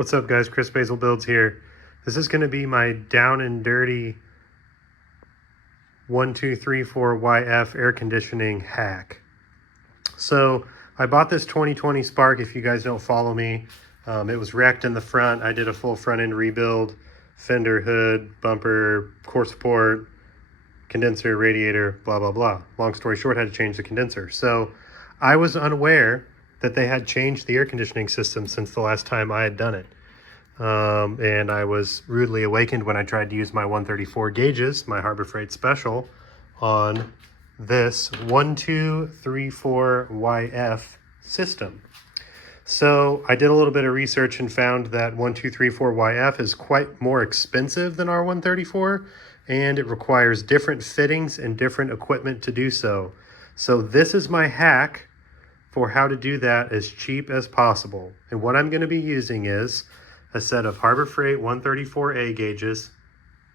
What's up guys, Chris Basil Builds here. This is going to be my down and dirty R1234YF air conditioning hack. So I bought this 2020 Spark. If you guys don't follow me, it was wrecked in the front. I did a full front end rebuild, fender, hood, bumper, core support, condenser, radiator, blah, blah, blah. Long story short, I had to change the condenser. So I was unaware that they had changed the air conditioning system since the last time I had done it. And I was rudely awakened when I tried to use my 134 gauges, my Harbor Freight Special, on this 1234YF system. So I did a little bit of research and found that 1234YF is quite more expensive than our 134, and it requires different fittings and different equipment to do so. So this is my hack for how to do that as cheap as possible. And what I'm going to be using is a set of Harbor Freight 134A gauges.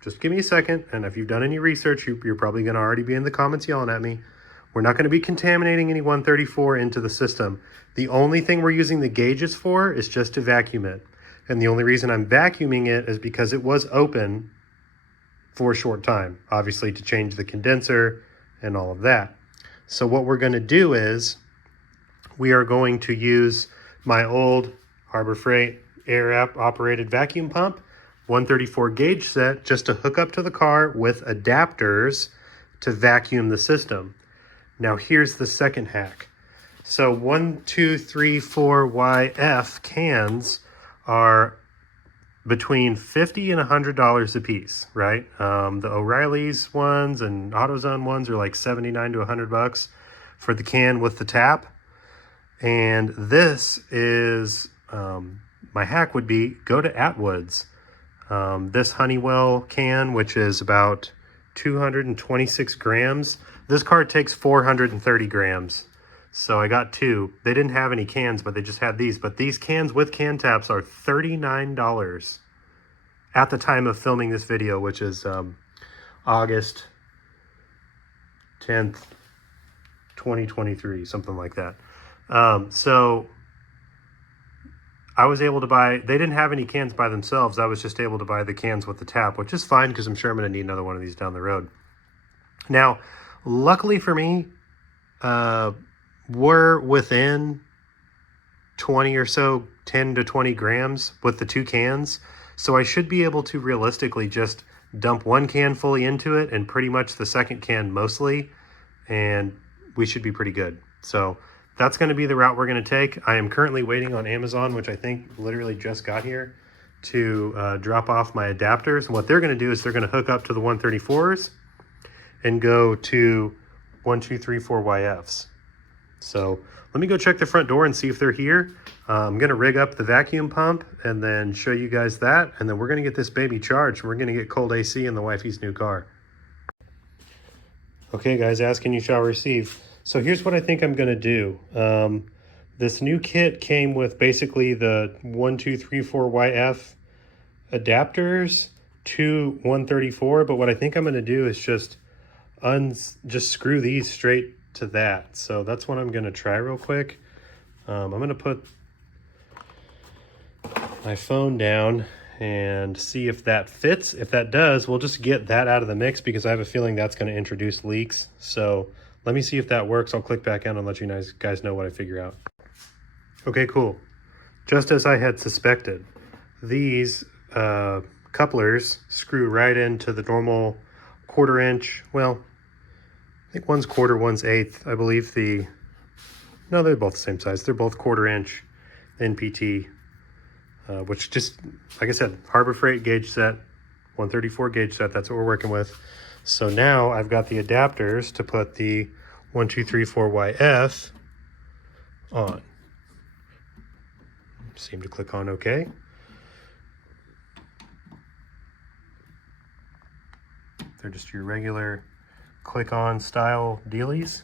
Just give me a second, and if you've done any research, you're probably going to already be in the comments yelling at me. We're not going to be contaminating any 134 into the system. The only thing we're using the gauges for is just to vacuum it. And the only reason I'm vacuuming it is because it was open for a short time, obviously to change the condenser and all of that. So what we're going to do is we are going to use my old Harbor Freight air operated vacuum pump 134 gauge set just to hook up to the car with adapters to vacuum the system. Now here's the second hack. So 1234YF cans are between $50 and $100 a piece, right? The O'Reilly's ones and AutoZone ones are like 79 to 100 bucks for the can with the tap. And this is, my hack would be go to Atwood's. This Honeywell can, which is about 226 grams. This card takes 430 grams. So I got two. They didn't have any cans, but they just had these. But these cans with can taps are $39 at the time of filming this video, which is August 10th, 2023, something like that. So I was able to buy, they didn't have any cans by themselves. I was just able to buy the cans with the tap, which is fine because I'm sure I'm going to need another one of these down the road. Now, luckily for me, we're within 20 or so, 10 to 20 grams with the two cans. So I should be able to realistically just dump one can fully into it and pretty much the second can mostly, and we should be pretty good. So that's going to be the route we're going to take. I am currently waiting on Amazon, which I think literally just got here, to drop off my adapters. And what they're going to do is they're going to hook up to the 134s and go to 1234YFs. So let me go check the front door and see if they're here. I'm going to rig up the vacuum pump and then show you guys that. And then we're going to get this baby charged. We're going to get cold AC in the wifey's new car. Okay, guys, ask and you shall receive. So here's what I think I'm going to do. This new kit came with basically the 1234YF adapters to 134, but what I think I'm going to do is just screw these straight to that. So that's what I'm going to try real quick. I'm going to put my phone down and see if that fits. If that does, we'll just get that out of the mix because I have a feeling that's going to introduce leaks. So let me see if that works. I'll click back in and let you guys know what I figure out. Okay, cool. Just as I had suspected, these couplers screw right into the normal 1/4 inch. Well, I think one's 1/4, one's 1/8. I believe no, they're both the same size. They're both 1/4 inch NPT, which just, like I said, Harbor Freight gauge set, 134 gauge set. That's what we're working with. So now I've got the adapters to put the 1234YF on. Seem to click on OK. They're just your regular click-on style dealies.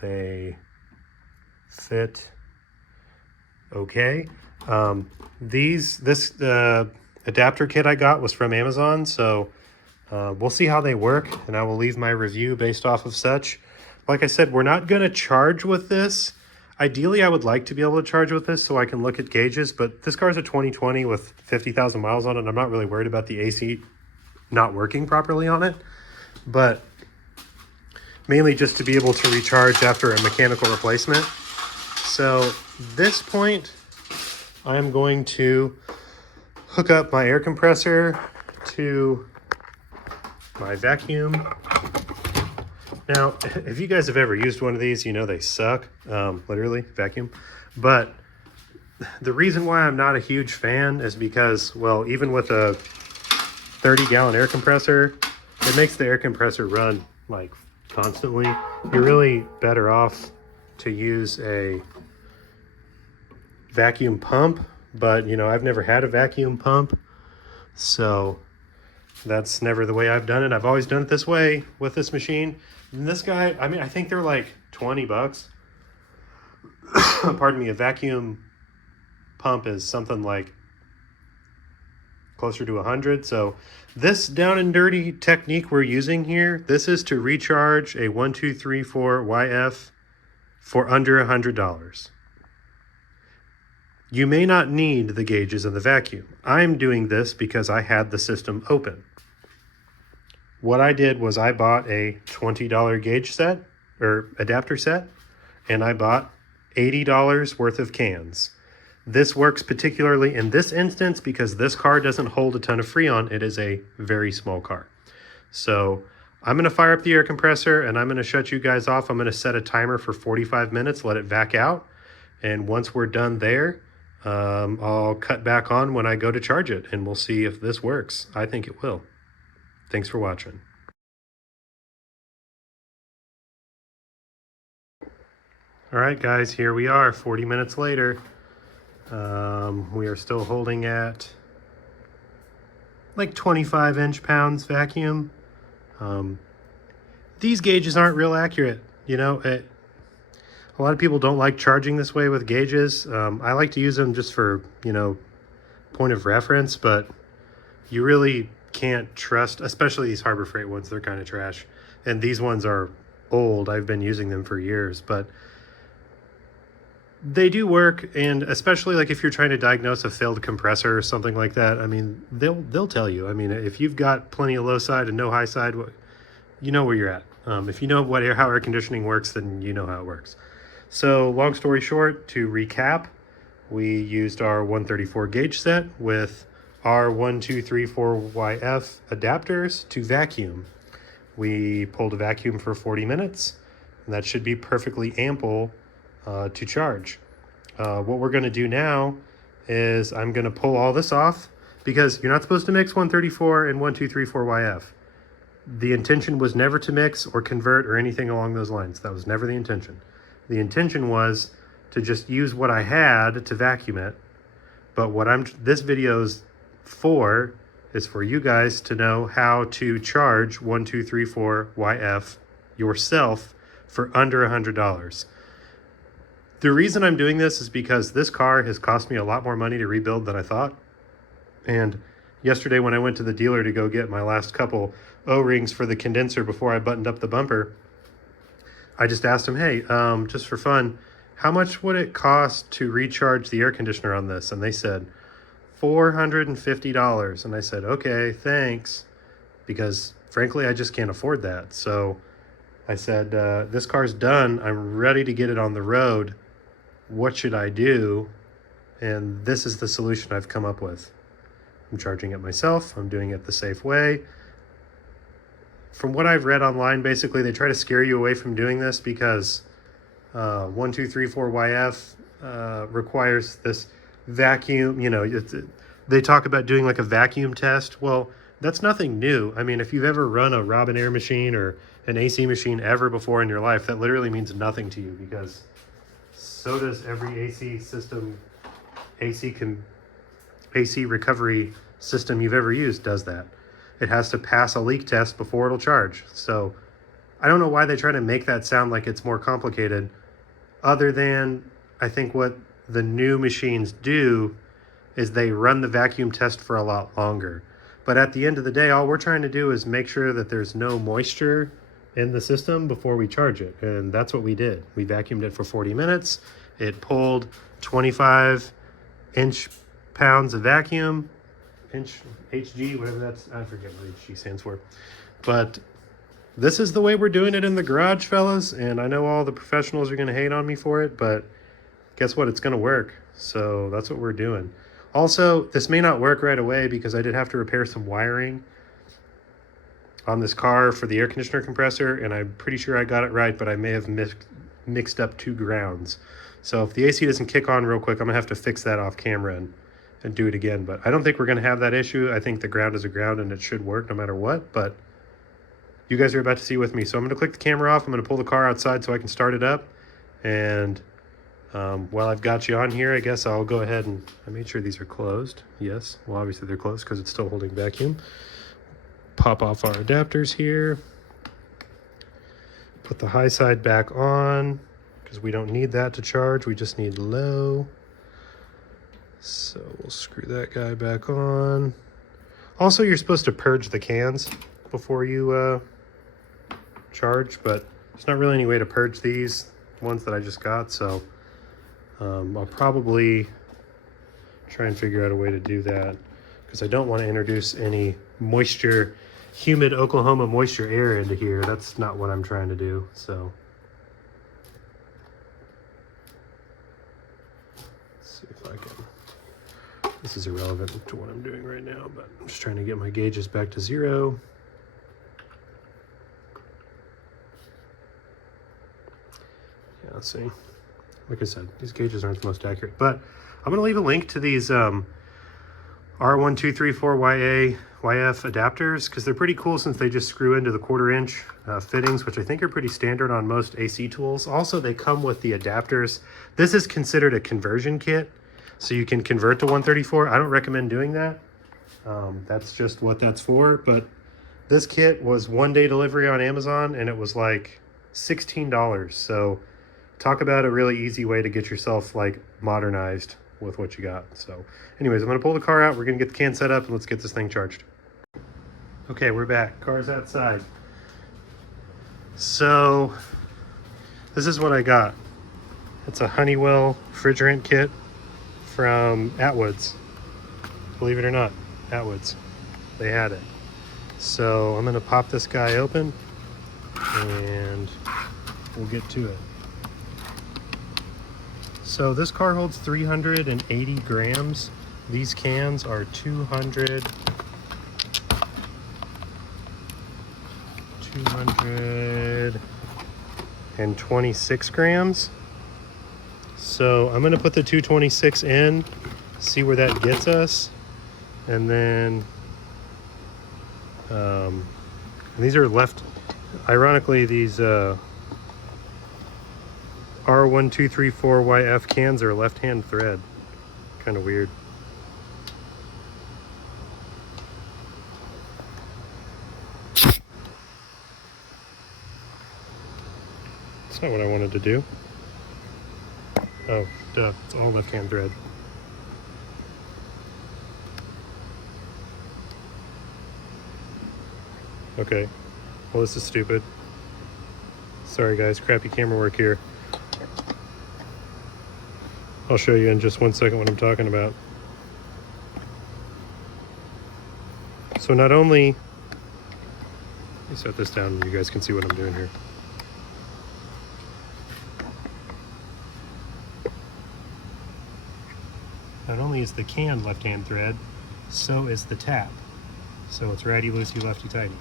They fit okay. This adapter kit I got was from Amazon, so we'll see how they work, and I will leave my review based off of such. Like I said, we're not going to charge with this. Ideally, I would like to be able to charge with this so I can look at gauges, but this car's a 2020 with 50,000 miles on it. I'm not really worried about the AC not working properly on it, but mainly just to be able to recharge after a mechanical replacement. So this point, I'm going to hook up my air compressor to my vacuum. Now, if you guys have ever used one of these, you know they suck, literally, vacuum. But the reason why I'm not a huge fan is because, well, even with a 30-gallon air compressor, it makes the air compressor run like constantly. You're really better off to use a vacuum pump, but you know, I've never had a vacuum pump, so that's never the way I've done it. I've always done it this way with this machine. And this guy, I mean, I think they're like 20 bucks. Pardon me, a vacuum pump is something like closer to 100. So this down and dirty technique we're using here, this is to recharge a 1234YF for under $100. You may not need the gauges in the vacuum. I'm doing this because I had the system open. What I did was I bought a $20 gauge set or adapter set, and I bought $80 worth of cans. This works particularly in this instance because this car doesn't hold a ton of Freon. It is a very small car. So I'm going to fire up the air compressor and I'm going to shut you guys off. I'm going to set a timer for 45 minutes, let it vac out. And once we're done there, I'll cut back on when I go to charge it, and we'll see if this works. I think it will. Thanks for watching. All right, guys, here we are 40 minutes later. We are still holding at like 25 inch-pounds vacuum. These gauges aren't real accurate. You know, a lot of people don't like charging this way with gauges. I like to use them just for, you know, point of reference, but you really can't trust, especially these Harbor Freight ones. They're kind of trash. And these ones are old. I've been using them for years, but they do work. And especially like if you're trying to diagnose a failed compressor or something like that, I mean, they'll tell you. I mean, if you've got plenty of low side and no high side, you know where you're at. If you know how air conditioning works, then you know how it works. So long story short, to recap, we used our 134 gauge set with R1234YF adapters to vacuum. We pulled a vacuum for 40 minutes, and that should be perfectly ample to charge. What we're going to do now is I'm going to pull all this off, because you're not supposed to mix 134 and 1234YF. The intention was never to mix or convert or anything along those lines. That was never the intention. The intention was to just use what I had to vacuum it. But what this video's for is for you guys to know how to charge 1234YF yourself for under $100. The reason I'm doing this is because this car has cost me a lot more money to rebuild than I thought. And yesterday when I went to the dealer to go get my last couple O-rings for the condenser before I buttoned up the bumper, I just asked him, hey, just for fun, how much would it cost to recharge the air conditioner on this? And they said $450. And I said, okay, thanks. Because frankly, I just can't afford that. So I said, this car's done. I'm ready to get it on the road. What should I do? And this is the solution I've come up with. I'm charging it myself. I'm doing it the safe way. From what I've read online, basically they try to scare you away from doing this because 1234YF requires this vacuum. You know, they talk about doing like a vacuum test. Well, that's nothing new. I mean, if you've ever run a Robinair machine or an AC machine ever before in your life, that literally means nothing to you, because so does every AC system, AC recovery system you've ever used does that. It has to pass a leak test before it'll charge. So I don't know why they try to make that sound like it's more complicated, other than I think what the new machines do is they run the vacuum test for a lot longer. But at the end of the day, all we're trying to do is make sure that there's no moisture in the system before we charge it. And that's what we did. We vacuumed it for 40 minutes It pulled 25 inch pounds of vacuum, inch HG, whatever that's, I forget what HG stands for. But this is the way we're doing it in the garage, fellas. And I know all the professionals are going to hate on me for it, but guess what? It's going to work. So that's what we're doing. Also, this may not work right away because I did have to repair some wiring on this car for the air conditioner compressor, and I'm pretty sure I got it right, but I may have mixed up 2 grounds. So if the AC doesn't kick on real quick, I'm gonna have to fix that off camera and do it again. But I don't think we're gonna have that issue. I think the ground is a ground and it should work no matter what, but you guys are about to see with me. So I'm gonna click the camera off. I'm gonna pull the car outside so I can start it up. And while I've got you on here, I guess I'll go ahead and I made sure these are closed. Yes, well, obviously they're closed because it's still holding vacuum. Pop off our adapters here. Put the high side back on because we don't need that to charge. We just need low. So we'll screw that guy back on. Also, you're supposed to purge the cans before you charge, but there's not really any way to purge these ones that I just got. So I'll probably try and figure out a way to do that because I don't want to introduce any moisture, humid Oklahoma moisture air into here. That's not what I'm trying to do. So let's see if I can. This is irrelevant to what I'm doing right now, but I'm just trying to get my gauges back to 0. Yeah, let's see. Like I said, these gauges aren't the most accurate, but I'm going to leave a link to these R1234YF adapters because they're pretty cool since they just screw into the 1/4 inch fittings, which I think are pretty standard on most AC tools. Also, they come with the adapters. This is considered a conversion kit, so you can convert to 134. I don't recommend doing that. That's just what that's for. But this kit was 1-day delivery on Amazon, and it was like $16. So talk about a really easy way to get yourself like modernized with what you got. So anyways, I'm going to pull the car out. We're going to get the can set up and let's get this thing charged. Okay, we're back. Car's outside. So this is what I got. It's a Honeywell refrigerant kit from Atwoods. Believe it or not, Atwoods. They had it. So I'm going to pop this guy open and we'll get to it. So this car holds 380 grams. These cans are 226 grams. So I'm going to put the 226 in, see where that gets us. And then and these are left, ironically, these R1234YF cans are left-hand thread. Kind of weird. That's not what I wanted to do. Oh, duh. It's all left-hand thread. Okay. Well, this is stupid. Sorry, guys. Crappy camera work here. I'll show you in just 1 second what I'm talking about. So not only, let me set this down and you guys can see what I'm doing here. Not only is the can left-hand thread, so is the tap. So it's righty-loosey, lefty-tighty.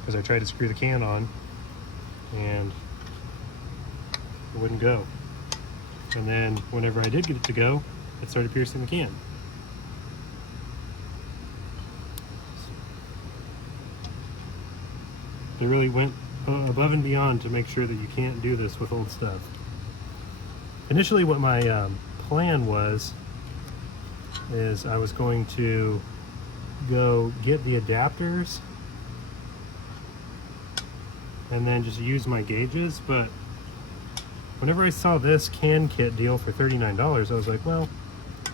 Because I tried to screw the can on and it wouldn't go. And then whenever I did get it to go, it started piercing the can. They really went above and beyond to make sure that you can't do this with old stuff. Initially what my plan was is I was going to go get the adapters and then just use my gauges, but whenever I saw this can kit deal for $39, I was like, well,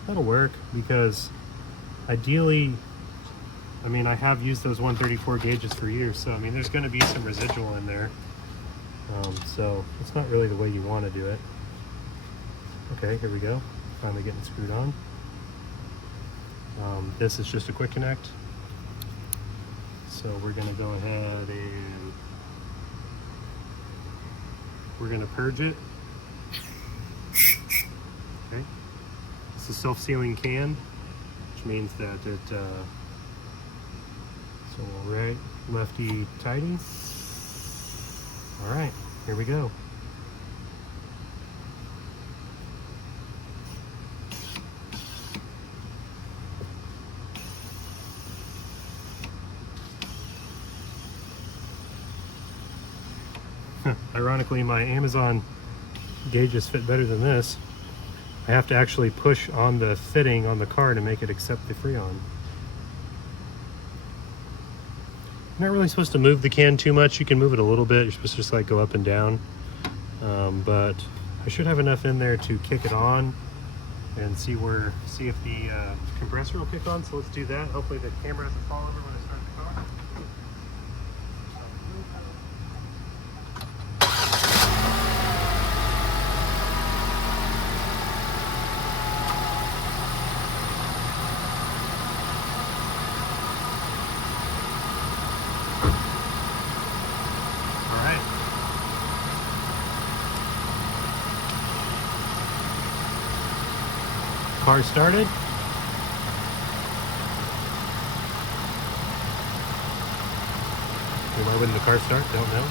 that'll work because ideally, I mean, I have used those 134 gauges for years, so I mean, there's going to be some residual in there. So it's not really the way you want to do it. Okay, here we go. Finally getting screwed on. This is just a quick connect. So we're gonna go ahead and we're gonna purge it. Okay. It's a self-sealing can, which means that it, so right, lefty, tighty. All right, here we go. Ironically, my Amazon gauges fit better than this. I have to actually push on the fitting on the car to make it accept the Freon. You're not really supposed to move the can too much. You can move it a little bit. You're supposed to just like go up and down. But I should have enough in there to kick it on and see if the compressor will kick on. So let's do that. Hopefully the camera doesn't fall over when I start the car. Car started. Why wouldn't the car start? Don't know.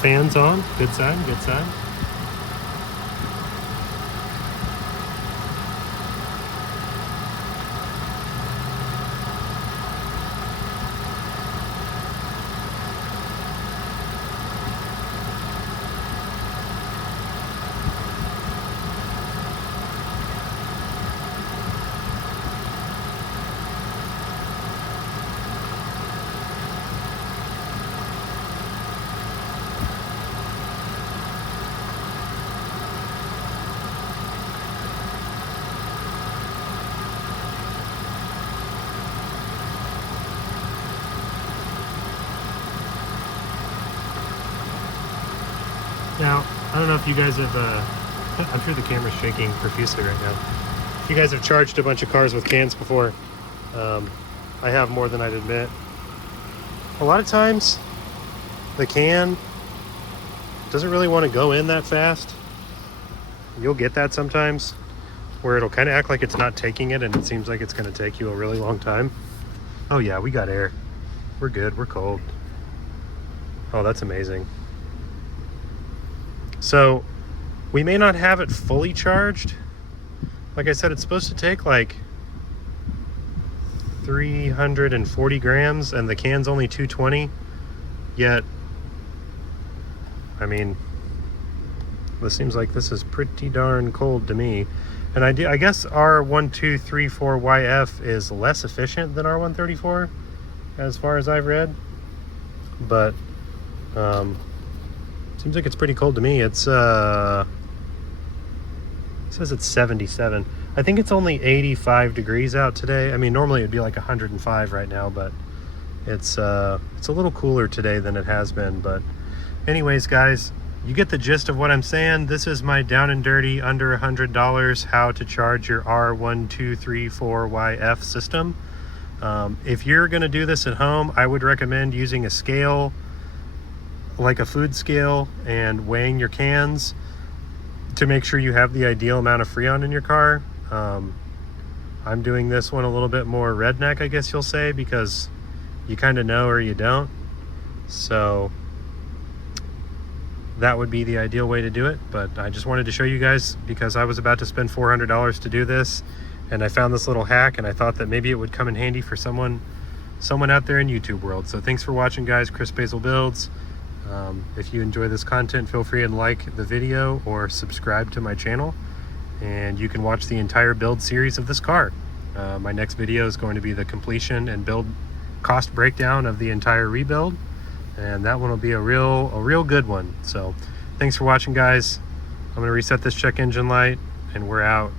Fans on. Good sign, good sign. Now, I don't know if you guys have, I'm sure the camera's shaking profusely right now. If you guys have charged a bunch of cars with cans before, I have more than I'd admit. A lot of times, the can doesn't really want to go in that fast. You'll get that sometimes, where it'll kind of act like it's not taking it, and it seems like it's going to take you a really long time. Oh yeah, we got air. We're good, we're cold. Oh, that's amazing. So we may not have it fully charged. Like I said, it's supposed to take like 340 grams and the can's only 220. Yet, I mean, this seems like this is pretty darn cold to me. And I guess R1234YF is less efficient than R134 as far as I've read. But seems like it's pretty cold to me. It's it says it's 77. I think it's only 85 degrees out today. I mean, normally it'd be like 105 right now, but it's a little cooler today than it has been. But anyways, guys, you get the gist of what I'm saying. This is my down and dirty, under $100, how to charge your R1234YF system. If you're gonna do this at home, I would recommend using a scale, like a food scale, and weighing your cans to make sure you have the ideal amount of Freon in your car. I'm doing this one a little bit more redneck, I guess you'll say, because you kind of know or you don't. So that would be the ideal way to do it. But I just wanted to show you guys because I was about to spend $400 to do this, and I found this little hack, and I thought that maybe it would come in handy for someone out there in YouTube world. So thanks for watching, guys. Chris Basil Builds. If you enjoy this content, feel free and like the video or subscribe to my channel, and you can watch the entire build series of this car. My next video is going to be the completion and build cost breakdown of the entire rebuild, and that one will be a real good one. So thanks for watching, guys. I'm going to reset this check engine light, and we're out.